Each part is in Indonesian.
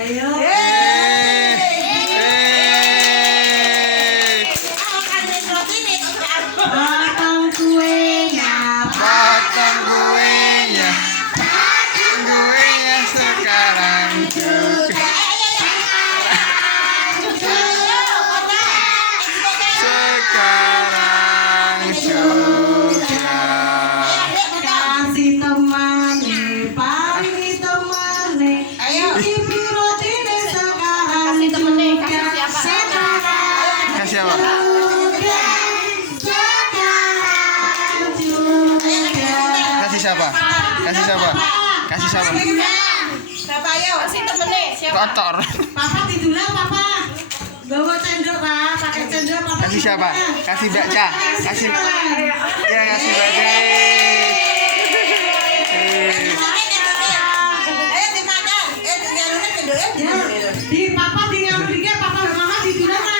Ayo. Potong kuenya. Potong kuenya. Potong kuenya sekarang juga. Sekarang juga. Kasih temane, paling temane. Ayo. Ibu roti sekarang juga. Kasih apa? Kasih siapa? Kasih siapa? Kasih siapa? Siapa ayo? Kasih temennya. Siapa? Kotor. Papa tiduran, Papa. Bawa cendol, Pak. Pakai cendol, Papa. Kasih siapa? Kasih Baca. Kasih. Ya, kasih Baca. Di Papa tinggal tiga, Papa Mama tiduran, Mas.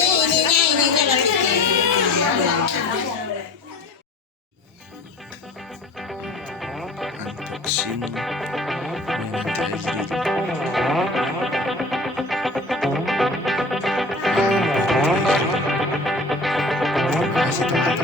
Unboxing mainan Azril. Terima kasih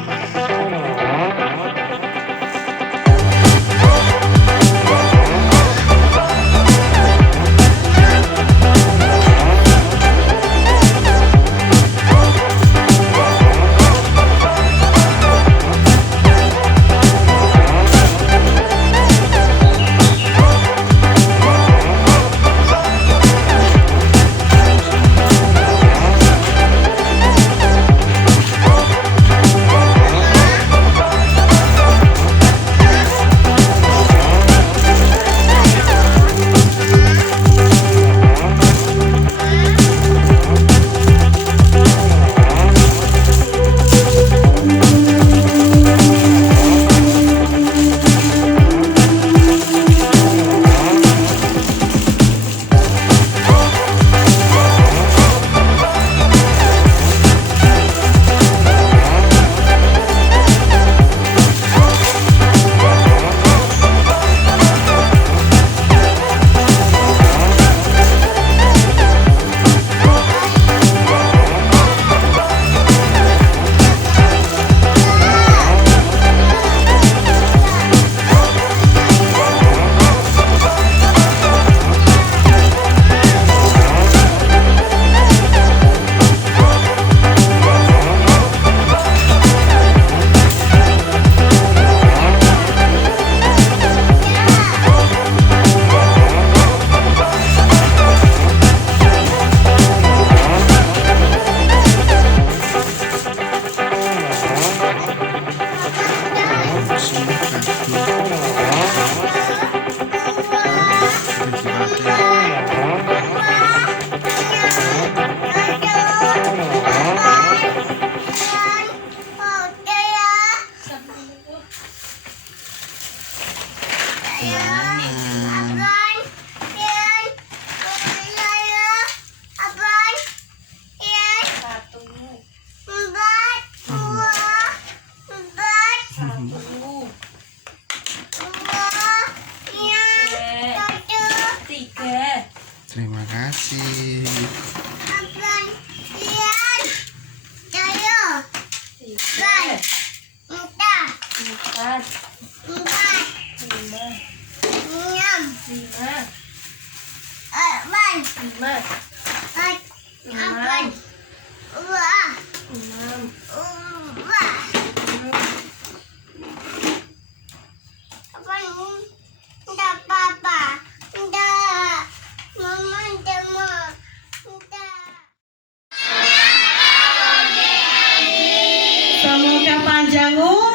teman-teman. Terima kasih. Semoga panjang umur.